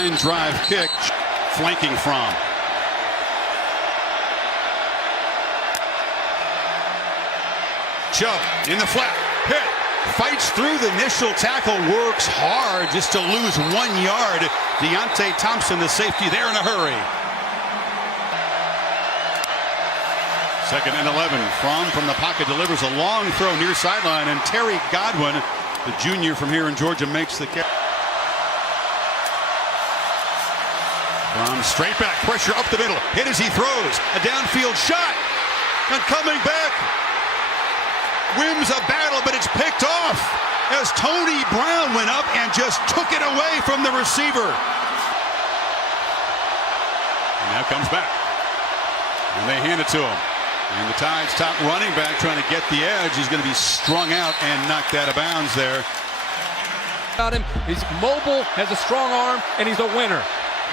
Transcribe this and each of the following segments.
line drive kick, flanking from. Chubb in the flat, hit, fights through the initial tackle, works hard just to lose 1 yard. Deontay Thompson, the safety, there in a hurry. 2nd and 11. From the pocket delivers a long throw near sideline, and Terry Godwin, the junior from here in Georgia, makes the catch. From straight back, pressure up the middle, hit as he throws, a downfield shot, and coming back, wins a battle, but it's picked off as Tony Brown went up and just took it away from the receiver. And now comes back, and they hand it to him. And the Tide's top running back trying to get the edge is going to be strung out and knocked out of bounds there. Got him. He's mobile, has a strong arm, and he's a winner.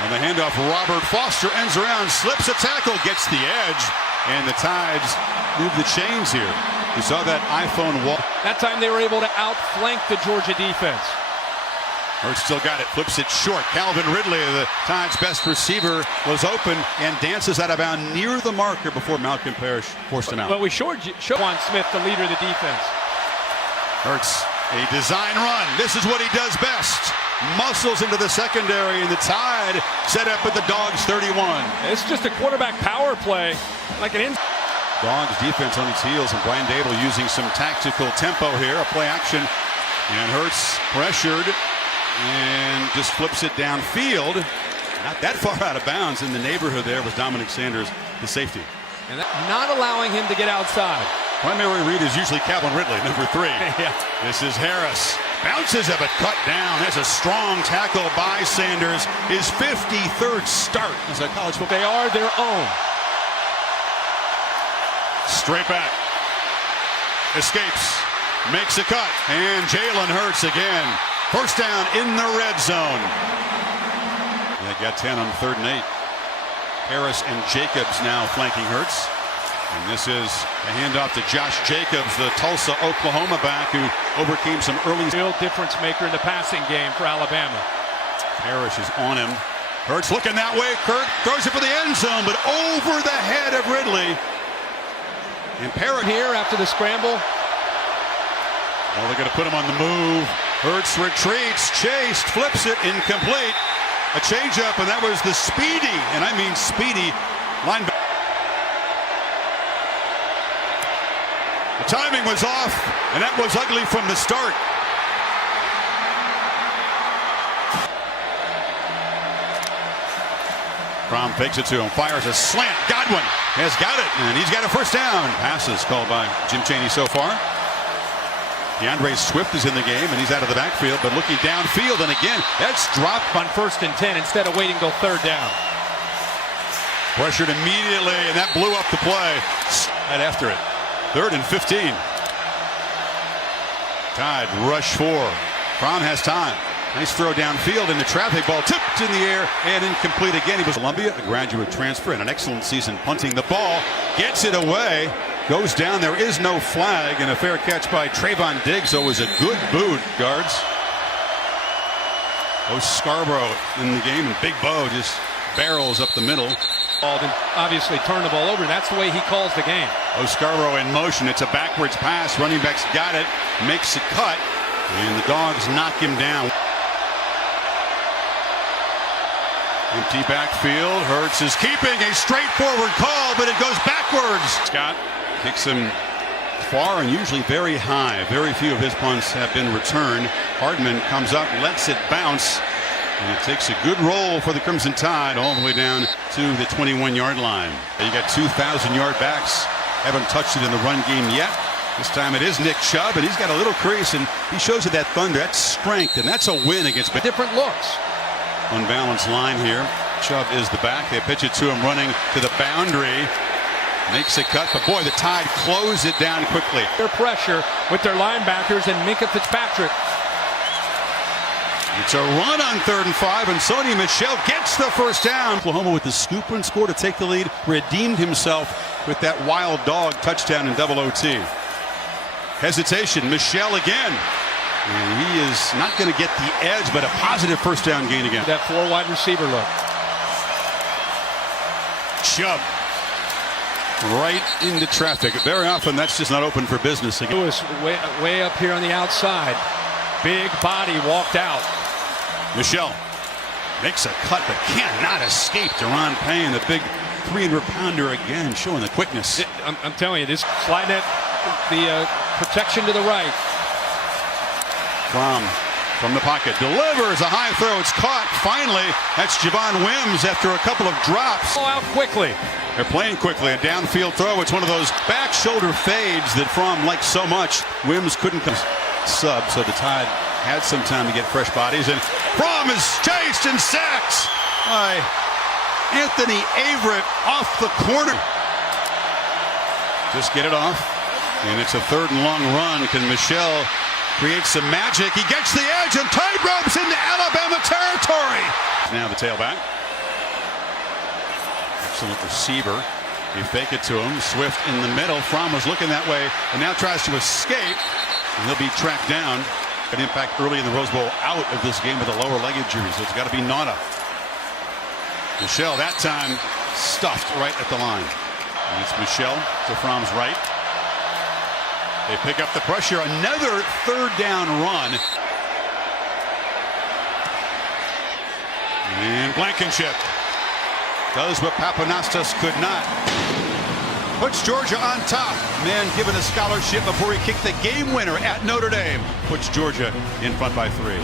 On the handoff, Robert Foster ends around, slips a tackle, gets the edge, and the Tides move the chains here. We saw that iPhone wall. That time they were able to outflank the Georgia defense. Hurts still got it, flips it short. Calvin Ridley, the Tide's best receiver, was open and dances out of bounds near the marker before Malcolm Parrish forced him out. But we showed Juan Smith, the leader of the defense. Hurts, a design run. This is what he does best. Muscles into the secondary, and the Tide set up at the Dogs 31. It's just a quarterback power play, like an Dogs defense on its heels, and Brian Dable using some tactical tempo here. A play action, and Hurts pressured and just flips it downfield. Not that far out of bounds. In the neighborhood there was Dominic Sanders, the safety. And not allowing him to get outside. Primary read is usually Calvin Ridley, number 3. Yeah. This is Harris. Bounces of it, cut down. That's a strong tackle by Sanders. His 53rd start as a college football. They are their own. Straight back. Escapes. Makes a cut. And Jalen Hurts again. First down in the red zone. They got 10 on 3rd and 8. Harris and Jacobs now flanking Hurts. And this is a handoff to Josh Jacobs, the Tulsa, Oklahoma back who overcame some early. Real difference maker in the passing game for Alabama. Parrish is on him. Hurts looking that way. Kurt throws it for the end zone, but over the head of Ridley. And Parrish here after the scramble. Well, they're going to put him on the move. Hurts retreats, chased, flips it, incomplete. A changeup, and that was the speedy, and I mean speedy, linebacker. The timing was off, and that was ugly from the start. Fromm fakes it to him, fires a slant. Godwin has got it, and he's got a first down. Passes called by Jim Chaney so far. DeAndre Swift is in the game, and he's out of the backfield, but looking downfield, and again, that's dropped on 1st and 10 instead of waiting till 3rd down. Pressured immediately, and that blew up the play. Right after it. 3rd and 15. Tide rush 4. Fromm has time. Nice throw downfield, and the traffic ball tipped in the air and incomplete again. He was Columbia, a graduate transfer, and an excellent season punting the ball. Gets it away. Goes down. There is no flag, and a fair catch by Trayvon Diggs. So it was a good boot, guards. Scarborough in the game, and Big Bo just barrels up the middle. And obviously turn the ball over. That's the way he calls the game. Scarborough in motion. It's a backwards pass. Running back's got it. Makes a cut, and the Dogs knock him down. Empty backfield. Hurts is keeping a straightforward call, but it goes backwards. Scott kicks him far and usually very high. Very few of his punts have been returned. Hardman comes up, lets it bounce, and it takes a good roll for the Crimson Tide all the way down to the 21-yard line. You got 2,000-yard backs. Haven't touched it in the run game yet. This time it is Nick Chubb, and he's got a little crease, and he shows it that thunder, that strength, and that's a win against different looks. Unbalanced line here. Chubb is the back. They pitch it to him running to the boundary. Makes a cut, but boy, the Tide close it down quickly. Their pressure with their linebackers and Minkah Fitzpatrick. It's a run on 3rd and 5, and Sony Michel gets the first down. Oklahoma with the scoop and score to take the lead. Redeemed himself with that wild dog touchdown in double OT. Hesitation. Michel again. And he is not going to get the edge, but a positive first down gain again. That 4 wide receiver look. Chubb right into traffic. Very often that's just not open for business again. Lewis way up here on the outside. Big body walked out. Michelle makes a cut but cannot escape Deron Payne, the big 300-pounder again, showing the quickness. I'm telling you, this slide net, the protection to the right. From the pocket, delivers a high throw. It's caught. Finally, that's Javon Wims after a couple of drops. Out quickly. They're playing quickly. A downfield throw. It's one of those back shoulder fades that Fromm likes so much. Wims couldn't come sub, so the Tide had some time to get fresh bodies. And Fromm is chased and sacked by Anthony Averett off the corner. Just get it off. And it's a 3rd and long run. Can Michelle create some magic? He gets the edge and tight ropes into Alabama territory. Now the tailback. Excellent receiver. They fake it to him. Swift in the middle. Fromm was looking that way and now tries to escape. And he'll be tracked down. An impact early in the Rose Bowl, out of this game with a lower leg injury. So it's got to be Nauta. Michelle that time stuffed right at the line. And it's Michelle to Fromm's right. They pick up the pressure. Another 3rd down run. And Blankenship does what Papanastos could not. Puts Georgia on top. Man given a scholarship before he kicked the game winner at Notre Dame. Puts Georgia in front by 3.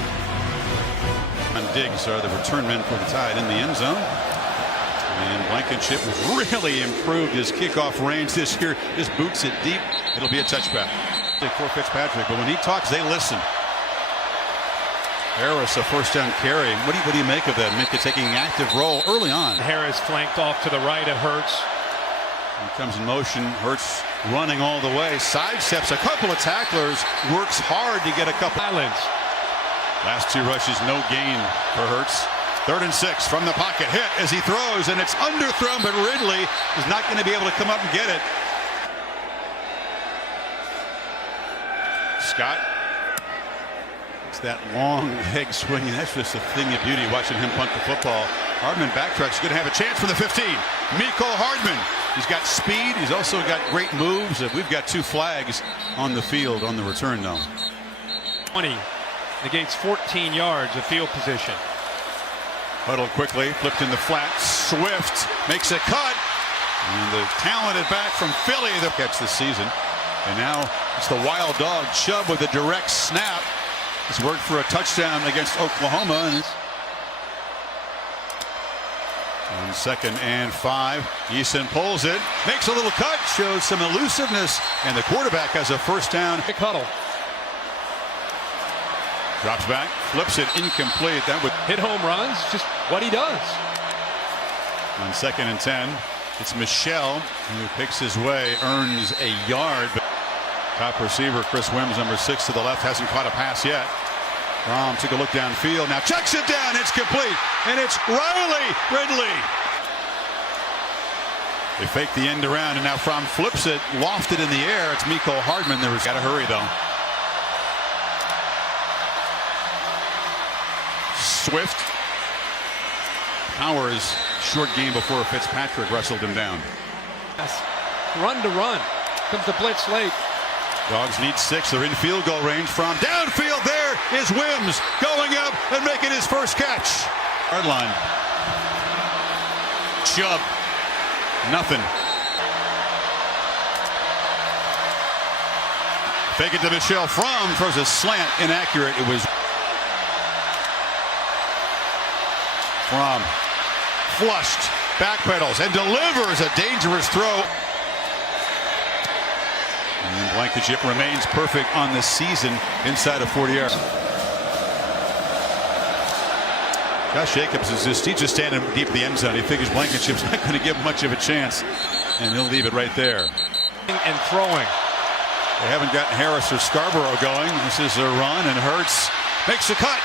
And Diggs are the return men for the Tide in the end zone. And Blankenship has really improved his kickoff range this year. Just boots it deep. It'll be a touchback for Fitzpatrick, but when he talks, they listen. Harris, a first down carry. What do you make of that? Minka taking an active role early on. Harris flanked off to the right of Hurts. He comes in motion. Hurts running all the way. Sidesteps a couple of tacklers. Works hard to get a couple. Islands. Last 2 rushes, no gain for Hurts. 3rd and 6 from the pocket. Hit as he throws, and it's underthrown, but Ridley is not going to be able to come up and get it. Scott. It's that long leg swinging. That's just a thing of beauty watching him punt the football. Hardman backtracks. Going to have a chance from the 15. Mecole Hardman. He's got speed. He's also got great moves. We've got 2 flags on the field on the return, though. 20 negates 14 yards of field position. Huddled quickly, flipped in the flat. Swift makes a cut. And the talented back from Philly that catch this season. And now it's the wild dog Chubb with a direct snap. It's worked for a touchdown against Oklahoma. And on 2nd and 5, Eason pulls it, makes a little cut, shows some elusiveness, and the quarterback has a first down. Big huddle. Drops back, flips it incomplete. That would hit home runs, just what he does. On 2nd and 10, it's Michelle who picks his way, earns a yard. Top receiver Chris Wims, number 6 to the left, hasn't caught a pass yet. Fromm took a look downfield, now checks it down, it's complete, and it's Ridley. They fake the end around, and now Fromm flips it, lofted in the air. It's Mecole Hardman. Got to hurry though. Swift powers short game before Fitzpatrick wrestled him down. Yes. Run to run. Comes the blitz late. Dogs need 6. They're in field goal range. From downfield, there is Wims going up and making his first catch. Hard line. Chubb. Nothing. Fake it to Michelle. Fromm throws a slant. Inaccurate. It was Fromm. Flushed. Backpedals and delivers a dangerous throw. And Blankenship remains perfect on the season inside of 40 yards. Josh Jacobs is he's just standing deep in the end zone. He figures Blankenship's not going to give much of a chance, and he'll leave it right there. And throwing. They haven't gotten Harris or Scarborough going. This is a run, and Hurts makes the cut.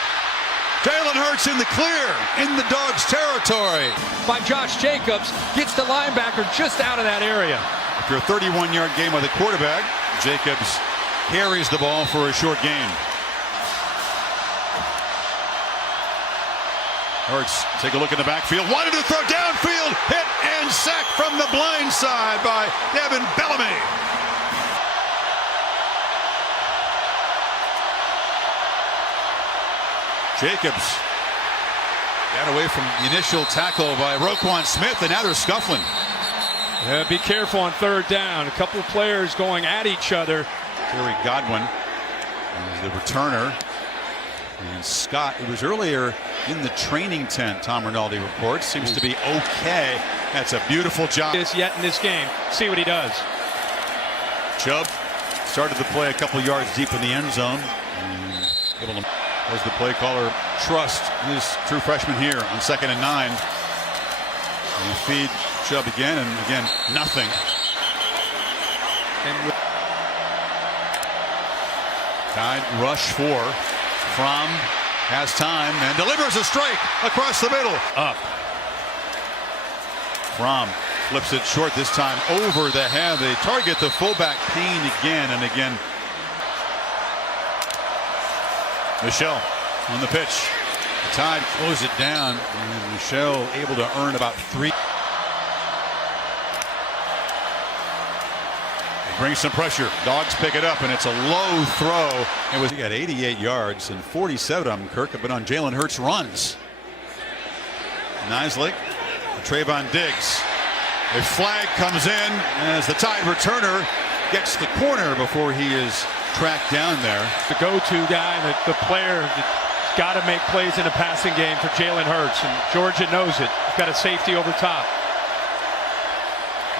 Jalen Hurts in the clear, in the Dogs' territory. By Josh Jacobs, gets the linebacker just out of that area. After a 31-yard game with a quarterback, Jacobs carries the ball for a short gain. Hurts, take a look in the backfield. Wanted to throw downfield. Hit and sacked from the blind side by Devin Bellamy. Jacobs got away from the initial tackle by Roquan Smith, and now they're scuffling. Yeah, be careful on third down. A couple of players going at each other. Terry Godwin is the returner. And Scott, it was earlier in the training tent, Tom Rinaldi reports, seems to be okay. That's a beautiful job. Is yet in this game. See what he does. Chubb started the play a couple yards deep in the end zone. Able to, as the play caller, trust his true freshman here on 2nd and 9. And feed Chubb again, and again, nothing. And Tide rush 4. Fromm has time and delivers a strike across the middle. Up. Fromm flips it short, this time over the head. They target the fullback Payne again and again. Michelle on the pitch. The Tide close it down, and Michelle able to earn about 3. Brings some pressure. Dogs pick it up, and it's a low throw. He got 88 yards, and 47 of them, Kirk, have been on Jalen Hurts runs. Nisley, Trayvon Diggs. A flag comes in as the Tide returner gets the corner before he is tracked down there. The go-to guy, the player that's got to make plays in a passing game for Jalen Hurts, and Georgia knows it. He's got a safety over top.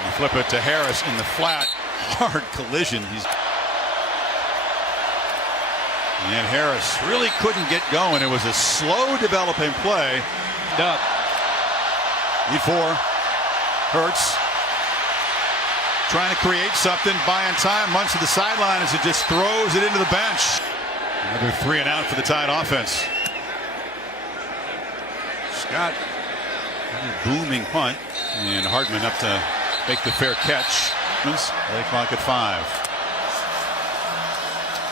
You flip it to Harris in the flat. Hard collision. And Harris really couldn't get going. It was a slow developing play. Up. Lead 4. Hurts trying to create something, buying time, runs to the sideline as it just throws it into the bench. Another 3 and out for the Tide offense. Scott, booming punt, and Hartman up to make the fair catch. Play clock at 5.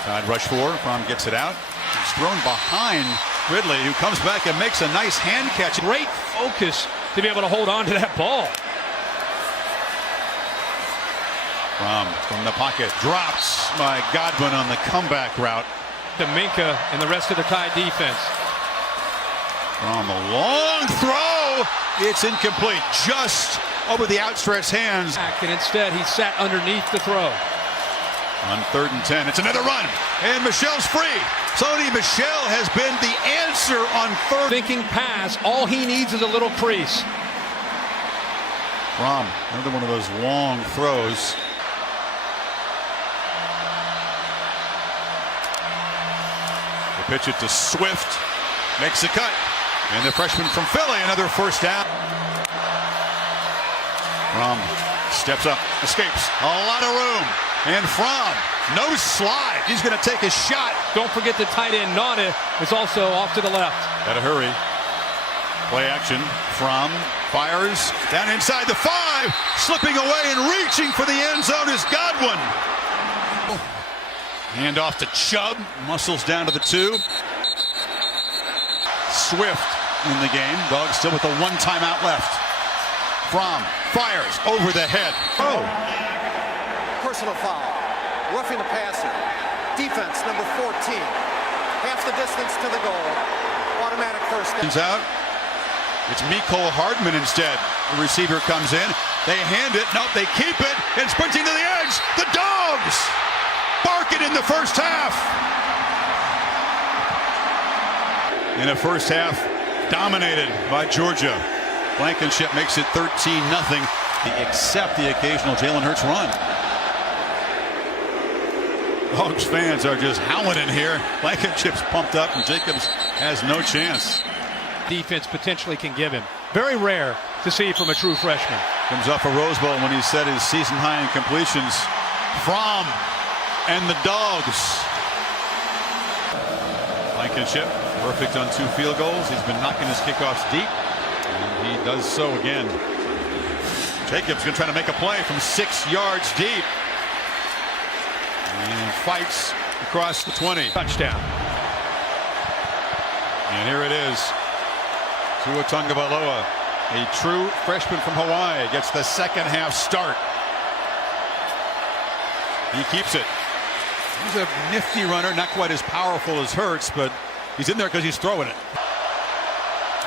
Tide rush 4. Fromm gets it out. He's thrown behind Ridley, who comes back and makes a nice hand catch. Great focus to be able to hold on to that ball. Fromm from the pocket drops by Godwin on the comeback route. Dominka and the rest of the Tide defense. From a long throw, it's incomplete, just over the outstretched hands. And instead, he sat underneath the throw. On 3rd and 10, it's another run, and Michelle's free. Sony Michel has been the answer on 3rd. Thinking pass, all he needs is a little crease. Fromm, another one of those long throws. They pitch it to Swift, makes the cut. And the freshman from Philly, another first down. Fromm steps up, escapes, a lot of room. And Fromm, no slide. He's going to take a shot. Don't forget the tight end, Nada, is also off to the left. Gotta hurry. Play action. Fromm fires down inside the 5. Slipping away and reaching for the end zone is Godwin. Hand off to Chubb. Muscles down to the 2. Swift in the game. Dogs still with the 1 timeout left. Fromm fires over the head. Oh. Personal foul. Roughing the passer. Defense number 14. Half the distance to the goal. Automatic first down. Out. It's Mecole Hardman instead. The receiver comes in. They hand it. Nope, they keep it. And sprinting to the edge. The Dogs barking in the first half. In a first half dominated by Georgia. Blankenship makes it 13-0, except the occasional Jalen Hurts run. Dogs fans are just howling in here. Blankenship's pumped up, and Jacobs has no chance. Defense potentially can give him. Very rare to see from a true freshman. Comes off a Rose Bowl when he set his season high in completions. Fromm and the Dogs. Blankenship perfect on 2 field goals. He's been knocking his kickoffs deep, and he does so again. Jacobs going to try to make a play from 6 yards deep. And fights across the 20. Touchdown. And here it is. Tua Tagovailoa, a true freshman from Hawaii, gets the second half start. He keeps it. He's a nifty runner, not quite as powerful as Hurts, but he's in there because he's throwing it.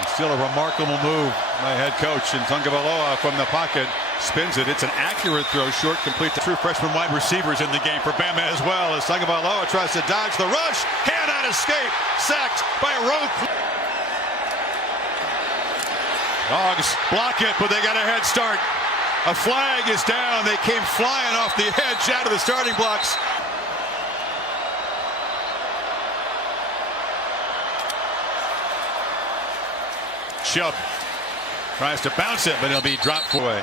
It's still a remarkable move by head coach, and Tagovailoa from the pocket spins it. It's an accurate throw, short, complete. The true freshman wide receivers in the game for Bama as well, as Tagovailoa tries to dodge the rush. Cannot escape. Sacked by a rogue. Dogs block it, but they got a head start. A flag is down. They came flying off the edge out of the starting blocks. Chubb tries to bounce it, but it'll be dropped away.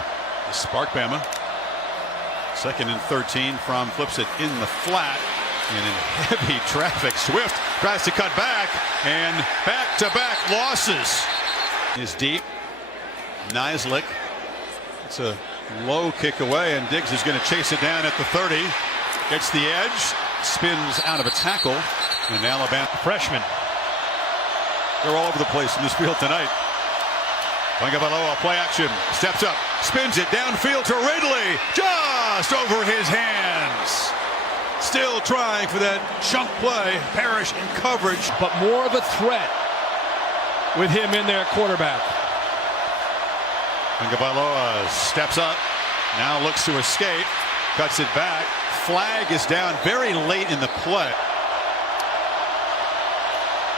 Spark Bama. 2nd and 13. Fromm flips it in the flat. And in heavy traffic, Swift tries to cut back, and back-to-back losses. Is deep. Nislek. It's a low kick away, and Diggs is going to chase it down at the 30. Gets the edge, spins out of a tackle, and Alabama freshman. They're all over the place in this field tonight. Tagovailoa, play action, steps up, spins it downfield to Ridley, just over his hands. Still trying for that chunk play. Parrish in coverage, but more of a threat with him in there, quarterback. Tagovailoa steps up, now looks to escape, cuts it back. Flag is down very late in the play.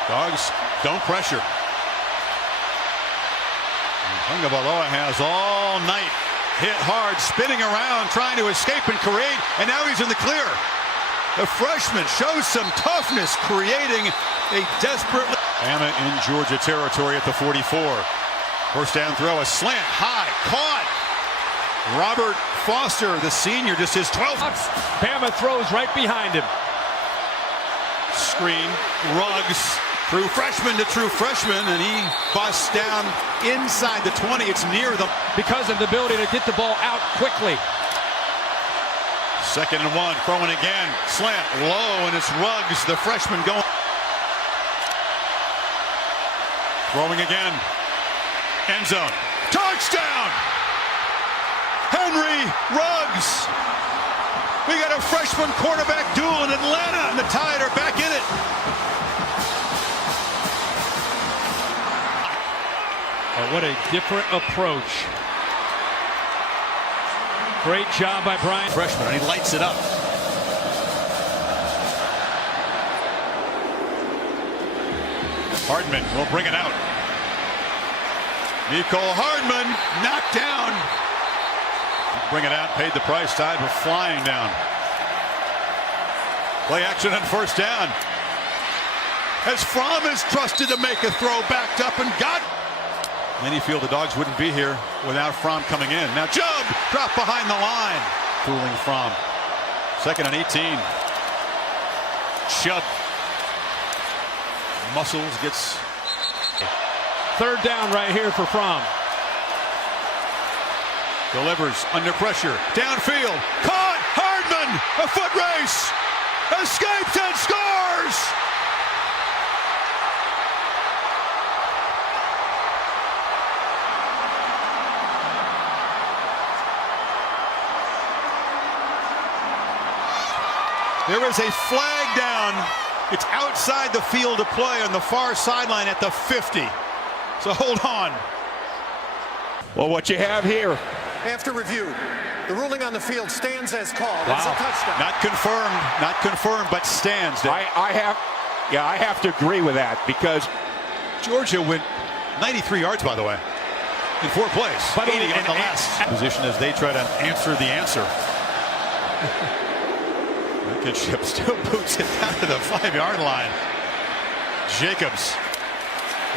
Dogs don't pressure. Tagovailoa has all night hit hard, spinning around, trying to escape and create, and now he's in the clear. The freshman shows some toughness, creating a desperate. Bama in Georgia territory at the 44. First down throw, a slant, high, caught. Robert Foster, the senior, just his 12th. Bama throws right behind him. Screen, Ruggs. True freshman to true freshman, and he busts down inside the 20. It's near them. Because of the ability to get the ball out quickly. 2nd and 1, throwing again. Slant, low, and it's Ruggs, the freshman, going. Throwing again. End zone. Touchdown! Henry Ruggs. We got a freshman quarterback duel in Atlanta, and the Tide are back in it. What a different approach. Great job by Brian. Freshman, and he lights it up. Hardman will bring it out. Nicole Hardman knocked down. Bring it out, paid the price. Tide were flying down. Play action on first down. As Fromm is trusted to make a throw, backed up and got. Many feel the Dogs wouldn't be here without Fromm coming in. Now Chubb dropped behind the line. Fooling Fromm. 2nd and 18. Chubb. Muscles gets. 3rd down right here for Fromm. Delivers under pressure. Downfield. Caught. Hardman. A foot race. Escapes and scores. There is a flag down. It's outside the field of play on the far sideline at the 50. So hold on. Well, what you have here. After review, the ruling on the field stands as called. It's a touchdown. Not confirmed, but stands. I have to agree with that, because Georgia went 93 yards, by the way, in 4 plays. But 80 on the last position as they try to answer the answer. Blankenship still boots it down to the 5-yard line. Jacobs.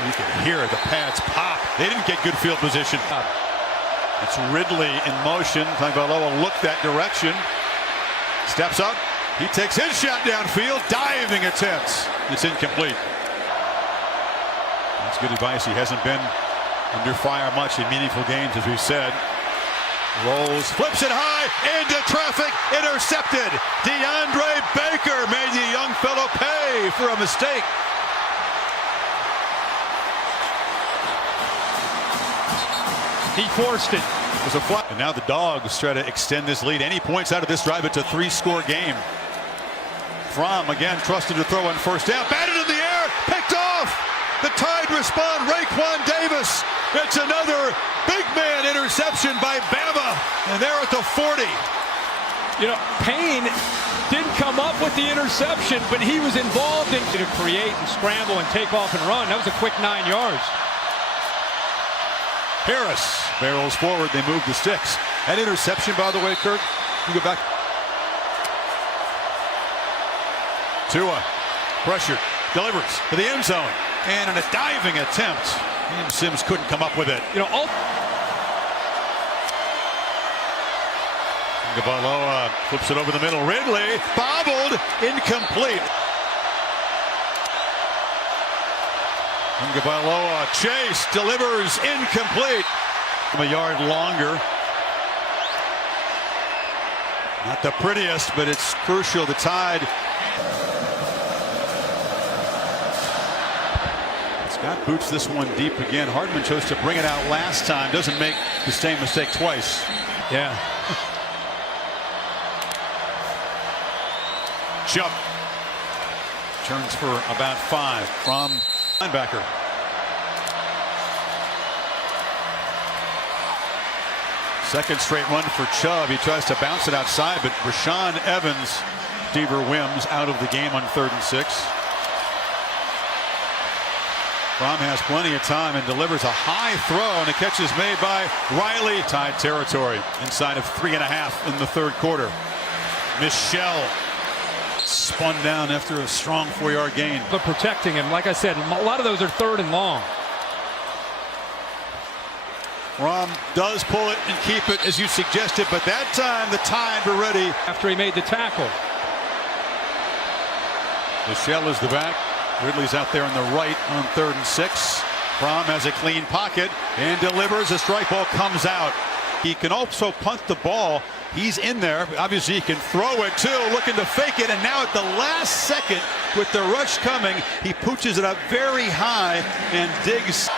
You can hear the pads pop. They didn't get good field position. It's Ridley in motion. Tagovailoa looked that direction. Steps up. He takes his shot downfield. Diving attempts. It's incomplete. That's good advice. He hasn't been under fire much in meaningful games, as we've said. Rolls, flips it high, into traffic, intercepted. DeAndre Baker made the young fellow pay for a mistake. He forced it. There's a fly. And now the Dogs try to extend this lead. Any points out of this drive, it's a 3-score game. Fromm again trusted to throw on first down. Batted in the air. Picked off. The Tide respond. Raekwon Davis. It's another big man interception by Bama. And they're at the 40. You know, Payne didn't come up with the interception, but he was involved in to create and scramble and take off and run. That was a quick 9 yards. Harris barrels forward. They move the sticks. That interception, by the way, Kurt, you go back. Tua, pressured, delivers to the end zone. And in a diving attempt, Sims couldn't come up with it. You know, Gabaloa flips it over the middle. Ridley bobbled, incomplete. Gabaloa chase, delivers, incomplete. A yard longer. Not the prettiest, but it's crucial. The Tide. Scott boots this one deep again. Hardman chose to bring it out last time. Doesn't make the same mistake twice. yeah. Chubb turns for about 5 from linebacker. Second straight run for Chubb. He tries to bounce it outside, but Rashaan Evans, Deaver Wims out of the game on 3rd and 6. Fromm has plenty of time and delivers a high throw, and the catch is made by Riley. Tide territory inside of 3.5 in the 3rd quarter. Michelle spun down after a strong 4-yard gain. But protecting him, like I said, a lot of those are 3rd and long. Fromm does pull it and keep it as you suggested, but that time the Tide were ready. After he made the tackle. Michelle is the back. Ridley's out there on the right on 3rd and 6. Fromm has a clean pocket and delivers. A strike ball comes out. He can also punt the ball. He's in there. Obviously, he can throw it too, looking to fake it. And now at the last second, with the rush coming, he pooches it up very high and digs.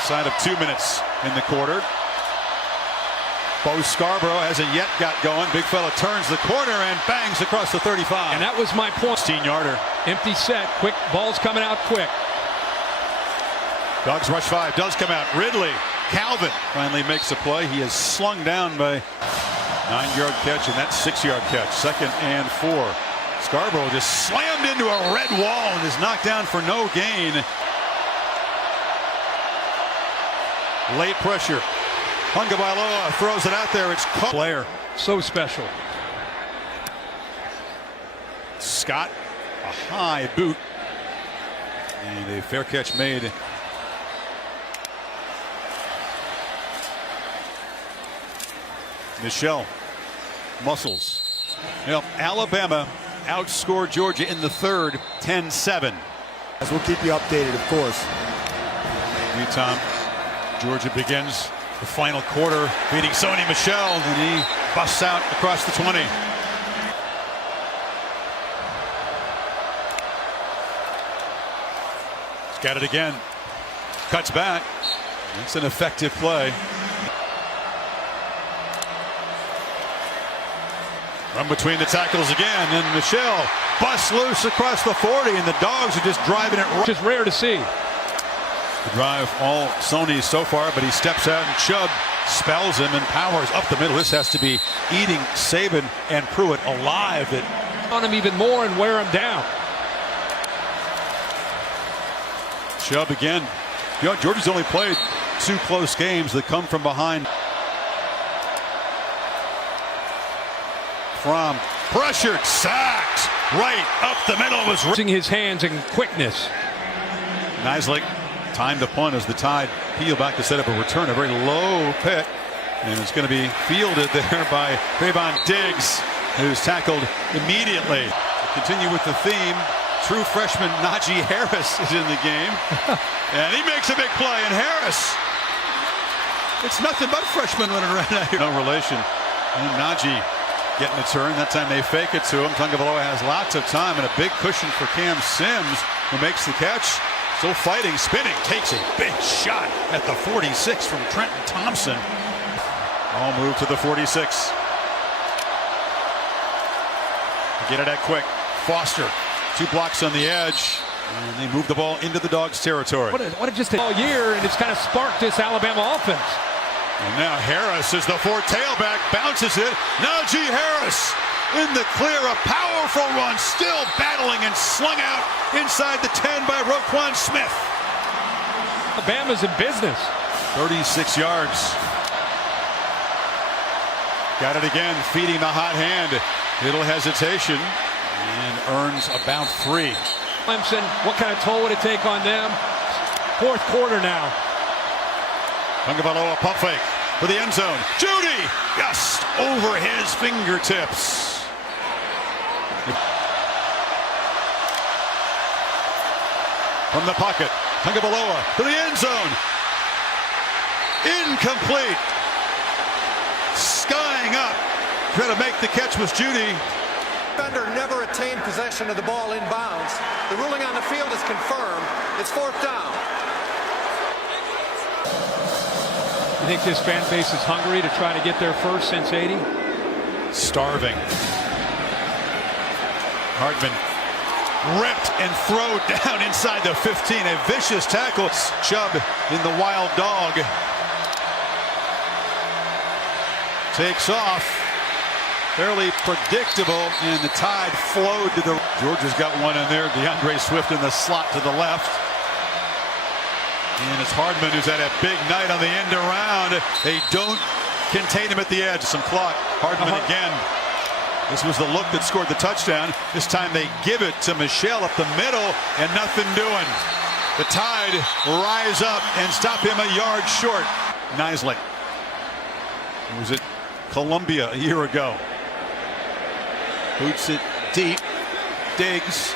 Inside of 2 minutes in the quarter. Bo Scarborough hasn't yet got going. Big fella turns the corner and bangs across the 35. And that was my point. 16-yarder. Empty set. Quick. Ball's coming out quick. Dogs rush 5. Does come out. Ridley. Calvin finally makes a play. He is slung down by 9-yard catch, and that's 6-yard catch. 2nd and 4. Scarborough just slammed into a red wall and is knocked down for no gain. Late pressure. Hungabailoa throws it out there. It's caught. Player. So special. Scott, a high boot. And a fair catch made. Michelle muscles. Yep, Alabama outscored Georgia in the 3rd, 10-7. As we'll keep you updated, of course. Tom. Georgia begins the final quarter beating Sony Michel, and he busts out across the 20. He's got it again. Cuts back. It's an effective play. Run between the tackles again, and Michel busts loose across the 40, and the Dogs are just driving it right. Which is rare to see. The drive all Sony so far, but he steps out and Chubb spells him and powers up the middle. This has to be eating Saban and Pruitt alive. On him even more and wear him down. Chubb again. You know, Georgia's only played 2 close games that come from behind. Fromm pressured, sacked, right up the middle was Using his hands and quickness. Nisley timed the punt as the Tide peel back to set up a return. A very low pick, and it's going to be fielded there by Trayvon Diggs, who's tackled immediately. To continue with the theme, true freshman Najee Harris is in the game, and he makes a big play. And Harris, it's nothing but freshmen running around out here. No relation. And Najee getting a turn. That time they fake it to him. Tagovailoa has lots of time and a big cushion for Cam Sims, who makes the catch. Still fighting, spinning, takes a big shot at the 46 from Trenton Thompson. All move to the 46. Get it at quick. Foster, 2 blocks on the edge, and they move the ball into the Dogs' territory. What a just all year, and it's kind of sparked this Alabama offense. And now Harris is the 4 tailback, bounces it. Najee Harris in the clear, a powerful run, still battling and slung out inside the 10 by Roquan Smith. Alabama's in business. 36 yards. Got it again, feeding the hot hand. Little hesitation, and earns about 3. Clemson, what kind of toll would it take on them? 4th quarter now. Tagovailoa pump fake for the end zone. Judy just over his fingertips. From the pocket, Tagovailoa to the end zone. Incomplete. Skying up. Trying to make the catch was Judy. Defender never attained possession of the ball in bounds. The ruling on the field is confirmed. It's 4th down. You think this fan base is hungry to try to get their first since '80? Starving. Hardman ripped and thrown down inside the 15. A vicious tackle. Chubb in the wild dog. Takes off. Fairly predictable, and the Tide flowed to the... Georgia's got one in there. DeAndre Swift in the slot to the left. And it's Hardman who's had a big night on the end around. They don't contain him at the edge. Some clock. Hardman again. This was the look that scored the touchdown. This time they give it to Michelle up the middle, and nothing doing. The Tide rise up and stop him a yard short. Nisley. He was at Columbia a year ago. Boots it deep. Diggs.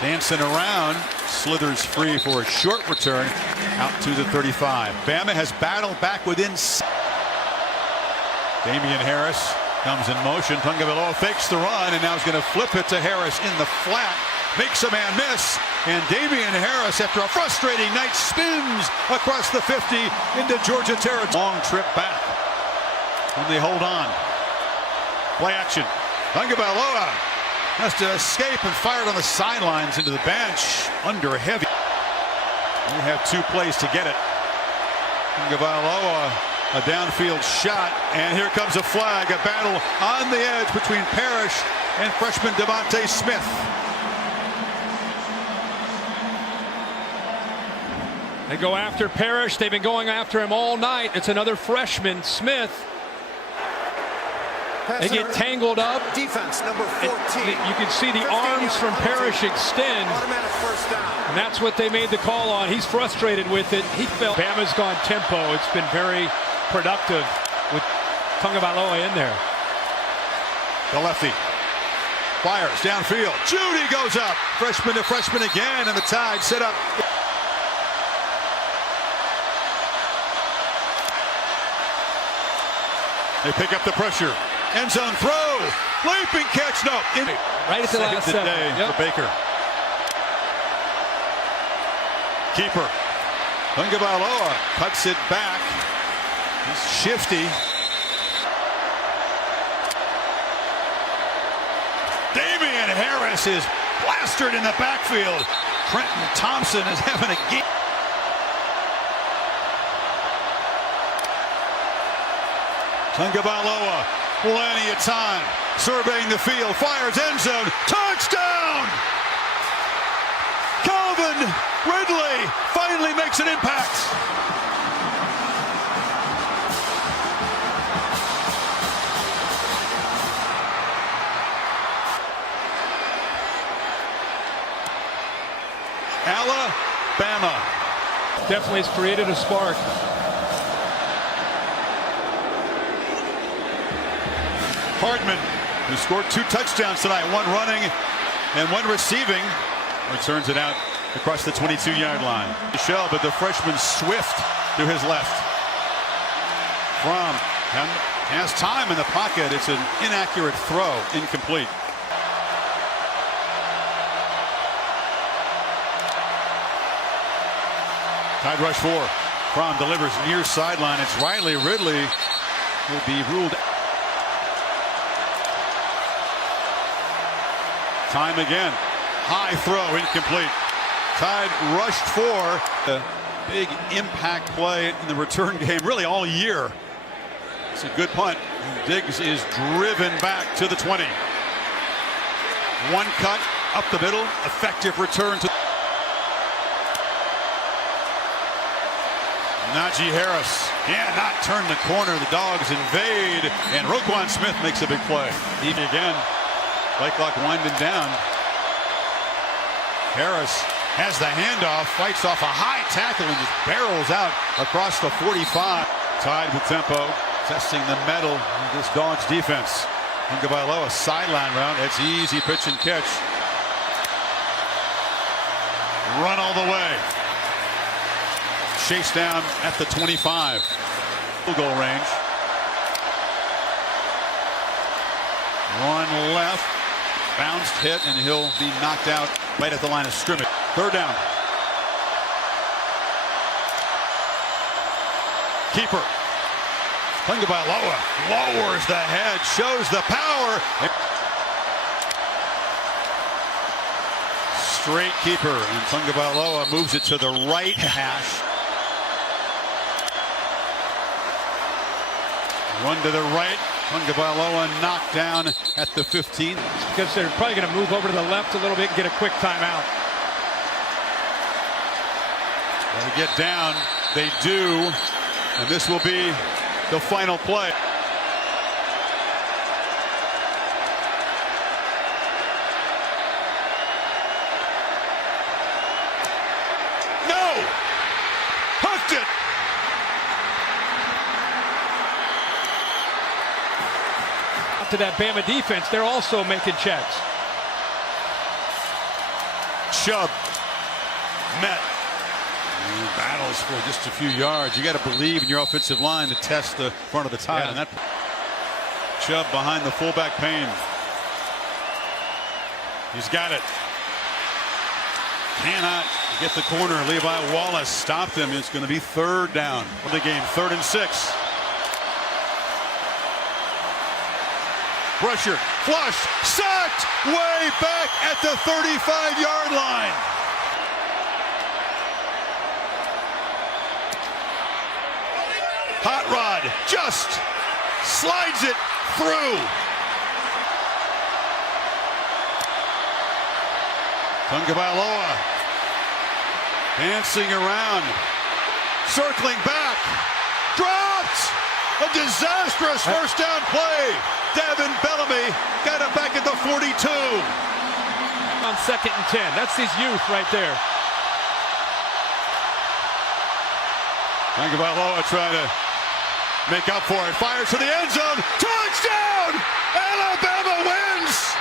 Dancing around. Slithers free for a short return out to the 35. Bama has battled back within. Damian Harris comes in motion. Tagovailoa fakes the run, and now he's going to flip it to Harris in the flat. Makes a man miss. And Damian Harris, after a frustrating night, spins across the 50 into Georgia territory. Long trip back. And they hold on. Play action. Tagovailoa has to escape and fired on the sidelines into the bench under heavy. We have 2 plays to get it. Tagovailoa, a downfield shot, and here comes a flag. A battle on the edge between Parrish and freshman Devontae Smith. They go after Parrish. They've been going after him all night. It's another freshman, Smith. They get tangled up. Defense number 14. You can see the arms from Parrish extend. Automatic 1st down. And that's what they made the call on. He's frustrated with it. He felt Bama's gone tempo. It's been very productive with Tagovailoa in there. The lefty fires downfield. Judy goes up. Freshman to freshman again, and the Tide set up. They pick up the pressure. End zone throw. Leaping catch. No. Right at the last second. For Baker. Keeper. Tagovailoa cuts it back. He's shifty. Damian Harris is plastered in the backfield. Trenton Thompson is having a game. Tagovailoa, plenty of time, surveying the field, fires end zone, touchdown! Calvin Ridley finally makes an impact. Alabama definitely has created a spark. Hardman, who scored 2 touchdowns tonight, 1 running and 1 receiving, returns it out across the 22-yard line. Michelle, but the freshman Swift to his left. Fromm has time in the pocket. It's an inaccurate throw, incomplete. Tide rush 4. Crom delivers near sideline. It's Riley Ridley will be ruled. Time again. High throw, incomplete. Tide rushed 4. A big impact play in the return game, really all year. It's a good punt. Diggs is driven back to the 20. One cut up the middle. Effective return to Najee Harris. Cannot turn the corner. The Dogs invade, and Roquan Smith makes a big play. Even again, play clock winding down. Harris has the handoff, fights off a high tackle, and just barrels out across the 45. Tide with tempo, testing the metal of this Dogs defense. Tagovailoa, sideline route. It's easy pitch and catch. Run all the way. Chase down at the 25. Field goal range. One left. Bounced hit, and he'll be knocked out right at the line of scrimmage. Third down. Keeper. Tagovailoa lowers the head, shows the power. Straight keeper, and Tagovailoa moves it to the right hash. Run to the right. Tagovailoa knocked down at the 15. Because they're probably going to move over to the left a little bit and get a quick timeout. They get down. They do. And this will be the final play. No! Hooked it! To that Bama defense, they're also making checks. Chubb met. Battles for just a few yards. You got to believe in your offensive line to test the front of the Tide. And that Chubb behind the fullback Payne. He's got it. Cannot get the corner. Levi Wallace stopped him. It's going to be third down for the game. 3rd and 6. Rusher, flushed, sacked, way back at the 35-yard line. Hot Rod just slides it through. Tagovailoa dancing around, circling back, dropped. A disastrous first down play. Devin Bellamy got it back at the 42. On 2nd and 10. That's his youth right there. Tagovailoa trying to make up for it. Fires to the end zone. Touchdown! Alabama wins!